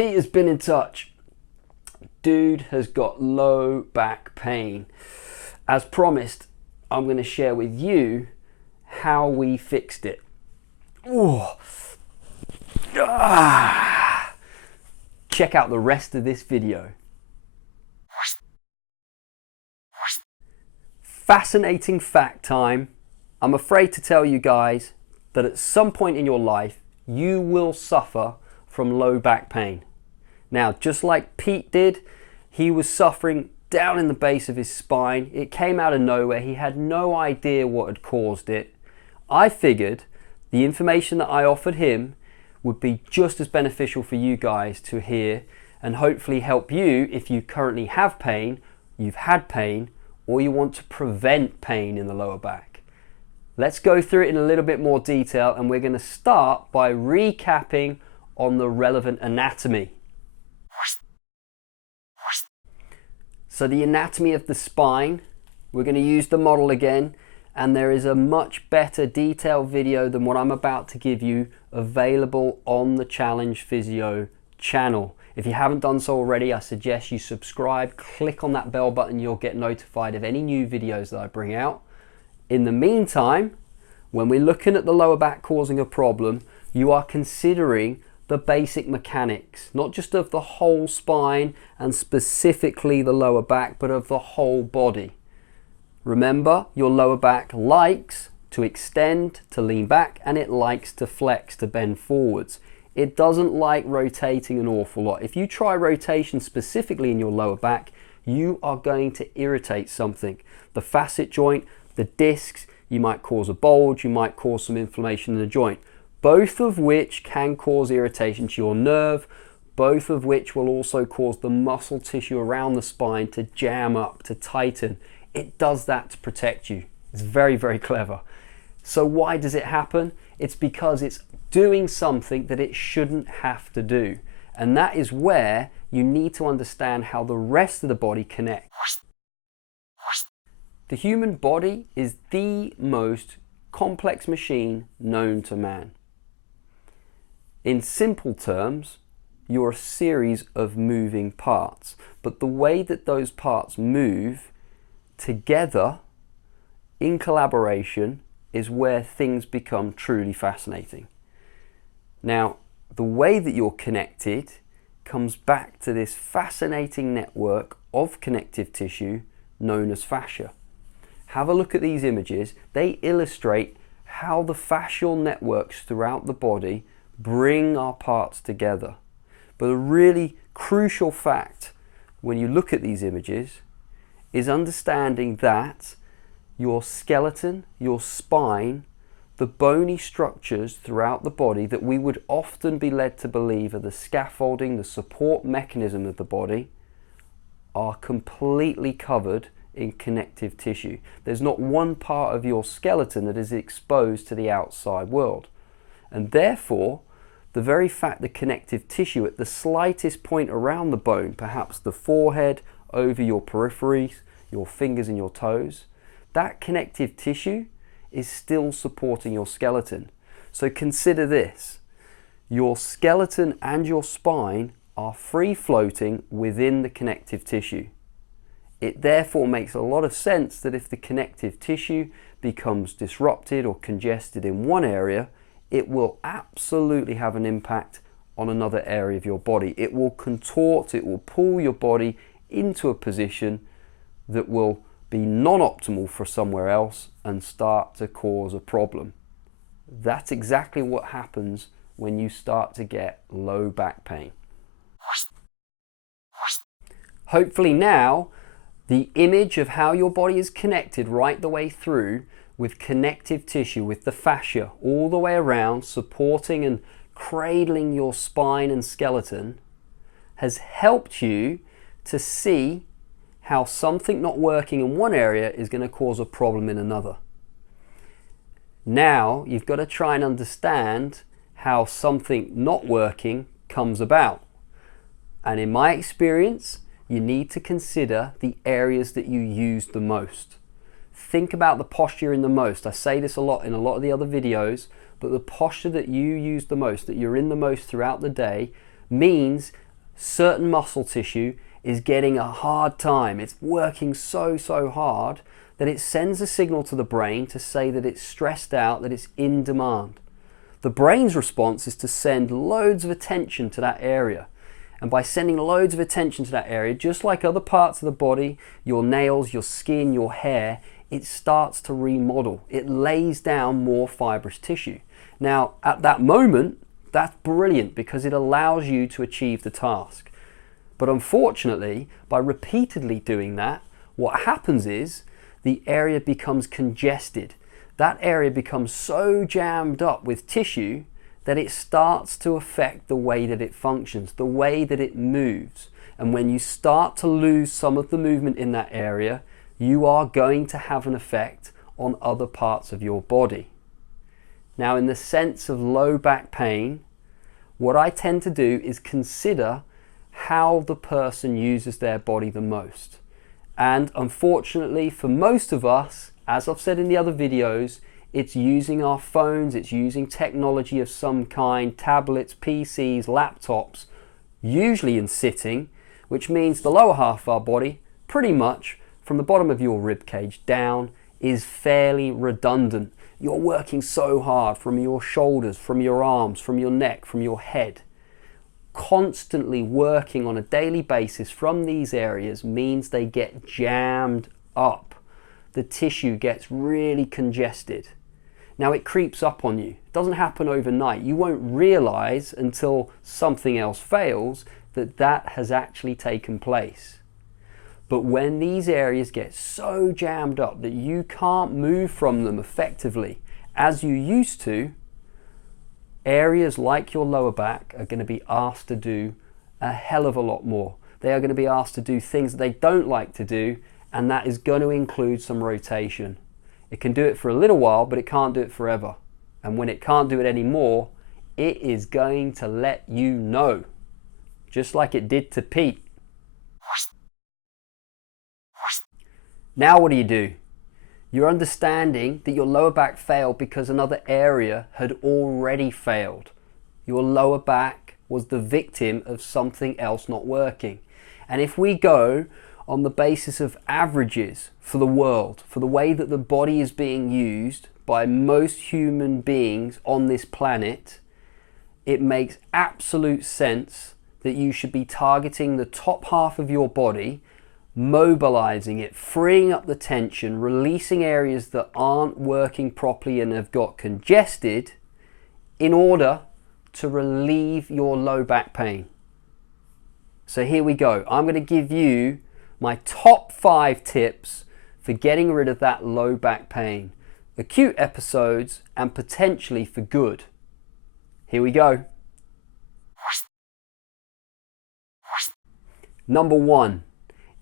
Pete has been in touch. Dude has got low back pain. As promised, I'm going to share with you how we fixed it. Check out the rest of this video. Fascinating fact time. I'm afraid to tell you guys that at some point in your life, you will suffer from low back pain. Now, just like Pete did, he was suffering down in the base of his spine. It came out of nowhere. He had no idea what had caused it. I figured the information that I offered him would be just as beneficial for you guys to hear and hopefully help you if you currently have pain, you've had pain, or you want to prevent pain in the lower back. Let's go through it in a little bit more detail, and we're going to start by recapping on the relevant anatomy. So the anatomy of the spine, we're going to use the model again, and there is a much better detailed video than what I'm about to give you available on the Challenge Physio channel. If you haven't done so already, I suggest you subscribe, click on that bell button, you'll get notified of any new videos that I bring out. In the meantime, when we're looking at the lower back causing a problem, you are considering the basic mechanics, not just of the whole spine and specifically the lower back, but of the whole body. Remember, your lower back likes to extend, to lean back, and it likes to flex, to bend forwards. It doesn't like rotating an awful lot. If you try rotation specifically in your lower back, you are going to irritate something. The facet joint, the discs, you might cause a bulge, you might cause some inflammation in the joint, both of which can cause irritation to your nerve, both of which will also cause the muscle tissue around the spine to jam up, to tighten. It does that to protect you. It's very, very clever. So why does it happen? It's because it's doing something that it shouldn't have to do. And that is where you need to understand how the rest of the body connects. The human body is the most complex machine known to man. In simple terms, you're a series of moving parts, but the way that those parts move together in collaboration is where things become truly fascinating. Now, the way that you're connected comes back to this fascinating network of connective tissue known as fascia. Have a look at these images. They illustrate how the fascial networks throughout the body bring our parts together. But a really crucial fact when you look at these images is understanding that your skeleton, your spine, the bony structures throughout the body that we would often be led to believe are the scaffolding, the support mechanism of the body, are completely covered in connective tissue. There's not one part of your skeleton that is exposed to the outside world. And therefore, the very fact that connective tissue at the slightest point around the bone, perhaps the forehead, over your peripheries, your fingers and your toes, that connective tissue is still supporting your skeleton. So consider this. Your skeleton and your spine are free floating within the connective tissue. It therefore makes a lot of sense that if the connective tissue becomes disrupted or congested in one area, it will absolutely have an impact on another area of your body. It will contort, it will pull your body into a position that will be non-optimal for somewhere else and start to cause a problem. That's exactly what happens when you start to get low back pain. Hopefully now, the image of how your body is connected right the way through with connective tissue, with the fascia all the way around, supporting and cradling your spine and skeleton, has helped you to see how something not working in one area is going to cause a problem in another. Now you've got to try and understand how something not working comes about. And in my experience, you need to consider the areas that you use the most. Think about the posture you're in the most. I say this a lot in a lot of the other videos, but the posture that you use the most, that you're in the most throughout the day, means certain muscle tissue is getting a hard time. It's working so hard that it sends a signal to the brain to say that it's stressed out, that it's in demand. The brain's response is to send loads of attention to that area. And by sending loads of attention to that area, just like other parts of the body, your nails, your skin, your hair, it starts to remodel. It lays down more fibrous tissue. Now, at that moment, that's brilliant because it allows you to achieve the task. But unfortunately, by repeatedly doing that, what happens is the area becomes congested. That area becomes so jammed up with tissue that it starts to affect the way that it functions, the way that it moves. And when you start to lose some of the movement in that area, you are going to have an effect on other parts of your body. Now, in the sense of low back pain, what I tend to do is consider how the person uses their body the most. And unfortunately, for most of us, as I've said in the other videos, it's using our phones, it's using technology of some kind, tablets, PCs, laptops, usually in sitting, which means the lower half of our body, pretty much from the bottom of your rib cage down, is fairly redundant. You're working so hard from your shoulders, from your arms, from your neck, from your head. Constantly working on a daily basis from these areas means they get jammed up. The tissue gets really congested. Now it creeps up on you. It doesn't happen overnight. You won't realize until something else fails that that has actually taken place. But when these areas get so jammed up that you can't move from them effectively as you used to, areas like your lower back are going to be asked to do a hell of a lot more. They are going to be asked to do things that they don't like to do, and that is going to include some rotation. It can do it for a little while, but it can't do it forever. And when it can't do it anymore, it is going to let you know, just like it did to Pete. Now what do? You're understanding that your lower back failed because another area had already failed. Your lower back was the victim of something else not working. And if we go on the basis of averages for the world, for the way that the body is being used by most human beings on this planet, it makes absolute sense that you should be targeting the top half of your body, mobilizing it, freeing up the tension, releasing areas that aren't working properly and have got congested in order to relieve your low back pain. So here we go. I'm going to give you my top 5 tips for getting rid of that low back pain, acute episodes, and potentially for good. Here we go. Number 1.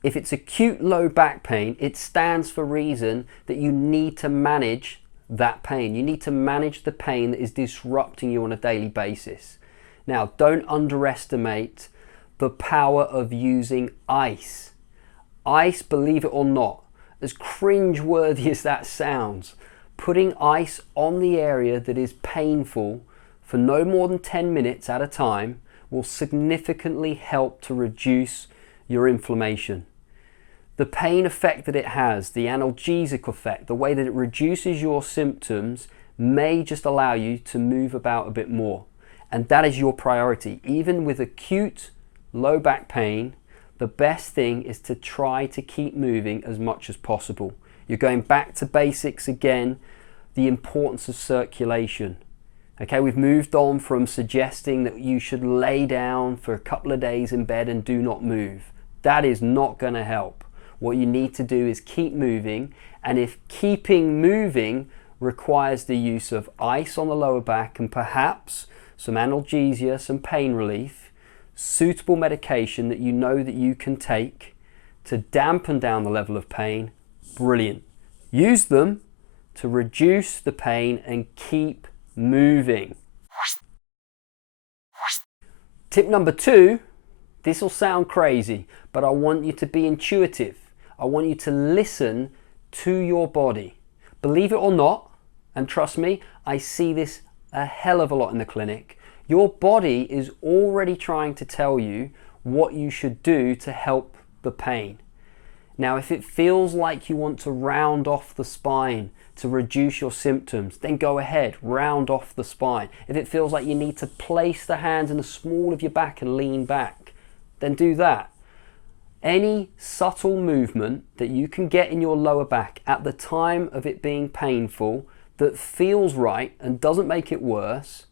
If it's acute low back pain, it stands for reason that you need to manage that pain. You need to manage the pain that is disrupting you on a daily basis. Now, don't underestimate the power of using ice. Ice, believe it or not, as cringe-worthy as that sounds, putting ice on the area that is painful for no more than 10 minutes at a time will significantly help to reduce your inflammation. The pain effect that it has, the analgesic effect, the way that it reduces your symptoms may just allow you to move about a bit more. And that is your priority. Even with acute low back pain, the best thing is to try to keep moving as much as possible. You're going back to basics again, the importance of circulation. Okay, we've moved on from suggesting that you should lay down for a couple of days in bed and do not move. That is not going to help. What you need to do is keep moving, and if keeping moving requires the use of ice on the lower back and perhaps some analgesia, some pain relief, suitable medication that you know that you can take to dampen down the level of pain, brilliant. Use them to reduce the pain and keep moving. Tip number 2, this will sound crazy, but I want you to be intuitive. I want you to listen to your body. Believe it or not, and trust me, I see this a hell of a lot in the clinic, your body is already trying to tell you what you should do to help the pain. Now, if it feels like you want to round off the spine to reduce your symptoms, then go ahead, round off the spine. If it feels like you need to place the hands in the small of your back and lean back, then do that. Any subtle movement that you can get in your lower back at the time of it being painful that feels right and doesn't make it worse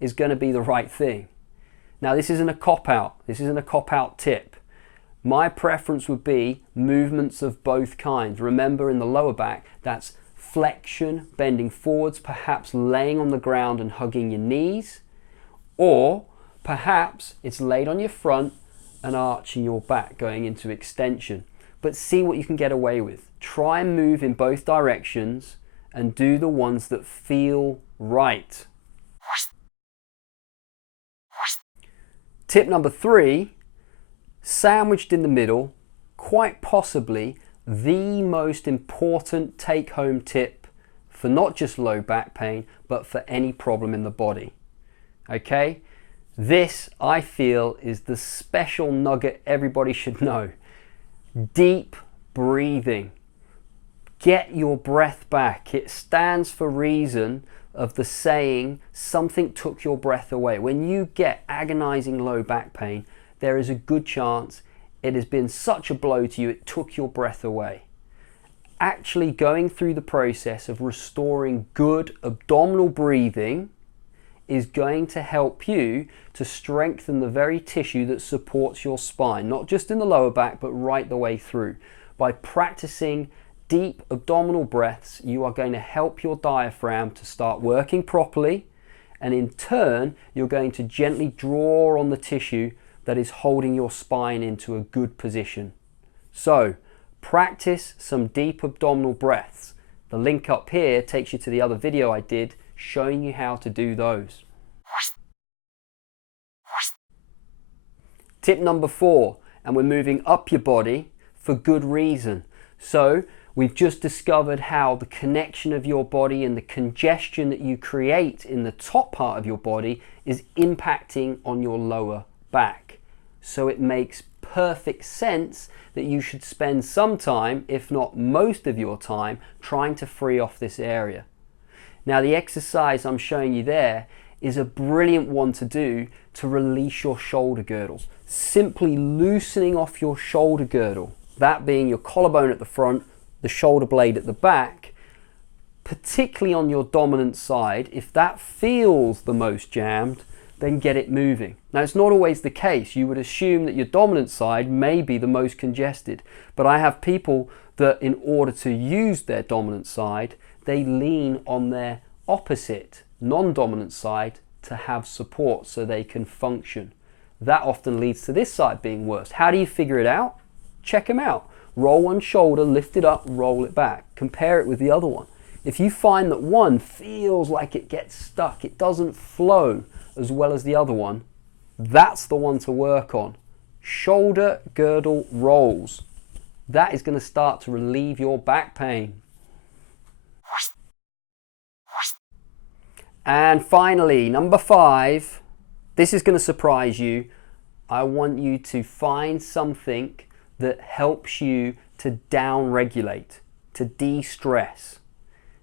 is going to be the right thing. Now, this isn't a cop-out. This isn't a cop-out tip. My preference would be movements of both kinds. Remember, in the lower back, that's flexion, bending forwards, perhaps laying on the ground and hugging your knees, or perhaps it's laid on your front and arching your back, going into extension. But see what you can get away with. Try and move in both directions and do the ones that feel right. Tip number 3, sandwiched in the middle, quite possibly the most important take-home tip for not just low back pain, but for any problem in the body. Okay? This, I feel, is the special nugget everybody should know. Deep breathing. Get your breath back. It stands for reason of the saying, something took your breath away. When you get agonizing low back pain, there is a good chance it has been such a blow to you, it took your breath away. Actually going through the process of restoring good abdominal breathing is going to help you to strengthen the very tissue that supports your spine, not just in the lower back, but right the way through. By practicing deep abdominal breaths, you are going to help your diaphragm to start working properly, and in turn, you're going to gently draw on the tissue that is holding your spine into a good position. So, practice some deep abdominal breaths. The link up here takes you to the other video I did showing you how to do those. Tip number 4, and we're moving up your body for good reason. So, we've just discovered how the connection of your body and the congestion that you create in the top part of your body is impacting on your lower back. So it makes perfect sense that you should spend some time, if not most of your time, trying to free off this area. Now, the exercise I'm showing you there is a brilliant one to do to release your shoulder girdles. Simply loosening off your shoulder girdle, that being your collarbone at the front, the shoulder blade at the back, particularly on your dominant side. If that feels the most jammed, then get it moving. Now, it's not always the case. You would assume that your dominant side may be the most congested, but I have people that in order to use their dominant side, they lean on their opposite, non-dominant side to have support so they can function. That often leads to this side being worse. How do you figure it out? Check them out. Roll one shoulder, lift it up, roll it back. Compare it with the other one. If you find that one feels like it gets stuck, it doesn't flow as well as the other one, that's the one to work on. Shoulder girdle rolls. That is going to start to relieve your back pain. And finally, number 5, this is going to surprise you. I want you to find something that helps you to down-regulate, to de-stress.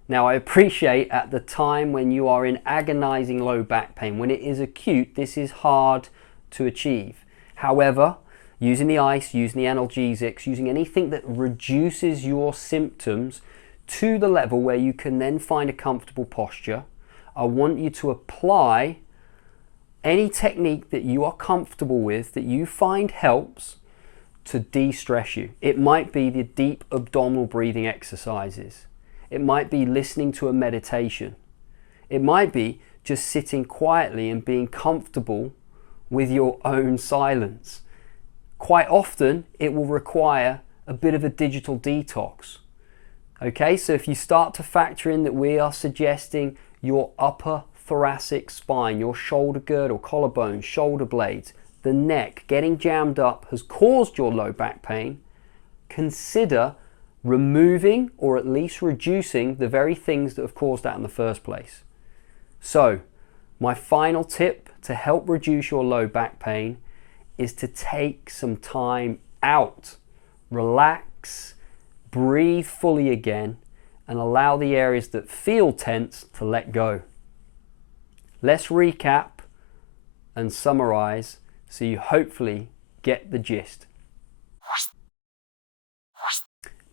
Now, I appreciate at the time when you are in agonizing low back pain, when it is acute, this is hard to achieve. However, using the ice, using the analgesics, using anything that reduces your symptoms to the level where you can then find a comfortable posture, I want you to apply any technique that you are comfortable with, that you find helps to de-stress you. It might be the deep abdominal breathing exercises. It might be listening to a meditation. It might be just sitting quietly and being comfortable with your own silence. Quite often, it will require a bit of a digital detox. Okay, so if you start to factor in that we are suggesting your upper thoracic spine, your shoulder girdle, collarbone, shoulder blades, the neck getting jammed up has caused your low back pain, consider removing or at least reducing the very things that have caused that in the first place. So, my final tip to help reduce your low back pain is to take some time out. Relax, breathe fully again, and allow the areas that feel tense to let go. Let's recap and summarize so you hopefully get the gist.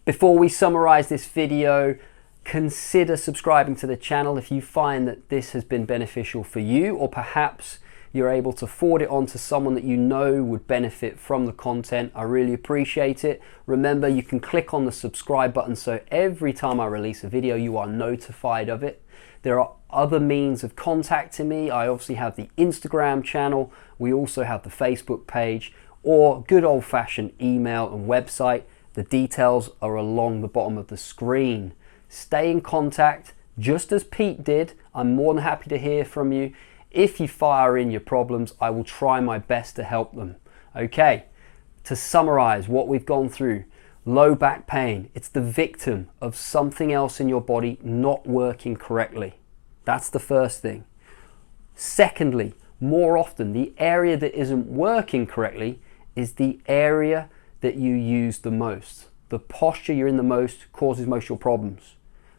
Before we summarize this video, consider subscribing to the channel if you find that this has been beneficial for you, or perhaps you're able to forward it on to someone that you know would benefit from the content. I really appreciate it. Remember, you can click on the subscribe button so every time I release a video you are notified of it. There are other means of contacting me. I obviously have the Instagram channel. We also have the Facebook page, or good old-fashioned email and website. The details are along the bottom of the screen. Stay in contact, just as Pete did. I'm more than happy to hear from you. If you fire in your problems, I will try my best to help them. Okay, to summarize what we've gone through: low back pain, it's the victim of something else in your body not working correctly. That's the first thing. Secondly, more often, the area that isn't working correctly is the area that you use the most. The posture you're in the most causes most of your problems.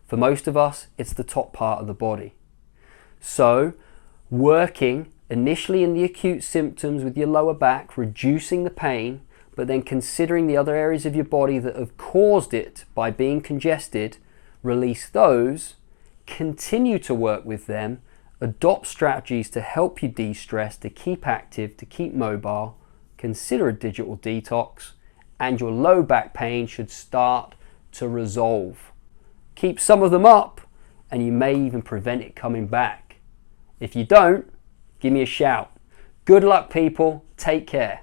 For most of us, it's the top part of the body. So, working initially in the acute symptoms with your lower back, reducing the pain, but then considering the other areas of your body that have caused it by being congested, release those, continue to work with them, adopt strategies to help you de-stress, to keep active, to keep mobile, consider a digital detox, and your low back pain should start to resolve. Keep some of them up, and you may even prevent it coming back. If you don't, give me a shout. Good luck, people. Take care.